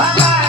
Fala!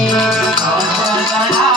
Oh,